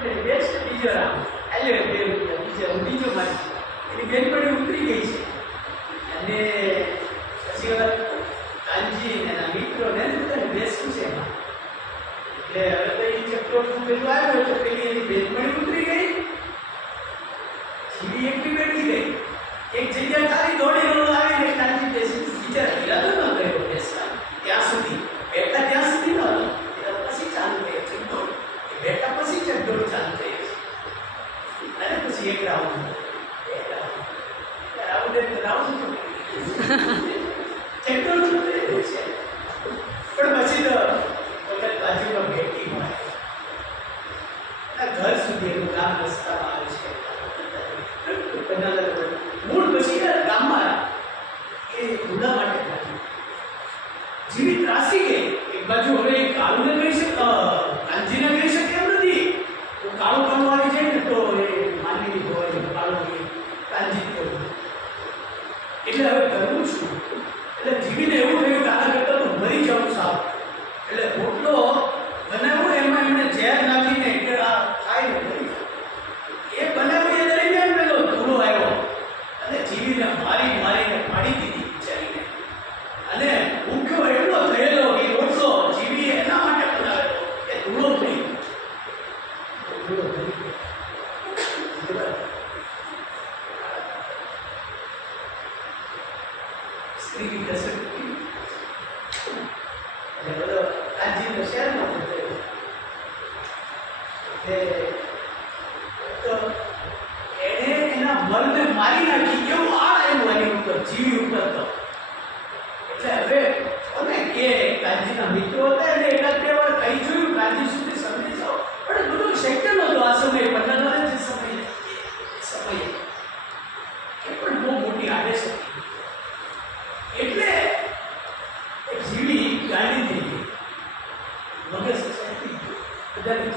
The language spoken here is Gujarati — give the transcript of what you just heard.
અને બેસ્ટ બીજો રાઉન્ડ એટલે બે રૂપિયા બીજો મારી એની બેન બેનપણી ઉતરી ગઈ છે અને પછી કાનજી એના મિત્રોને બેસ્ટ છે? એટલે હવે તો એ ચક્રો પેલું આવે ટેકનોલોજી બની ઘર સુધી એનું રસ્તામાં આવે છે મૂળ પછી ગામમાં એ ગુના માટે જીવી ત્રાસી ગઈ એક બાજુ સ્ત્રી દશક્તિ તો એણે એના મનને મારી નાખી એવું આ આવ્યું એની ઉપર, જીવી ઉપર તો. એ પણ બહુ મોટી આવે છે. એટલે જીવી ગાડી થઈ ગઈ. મગજ બધાને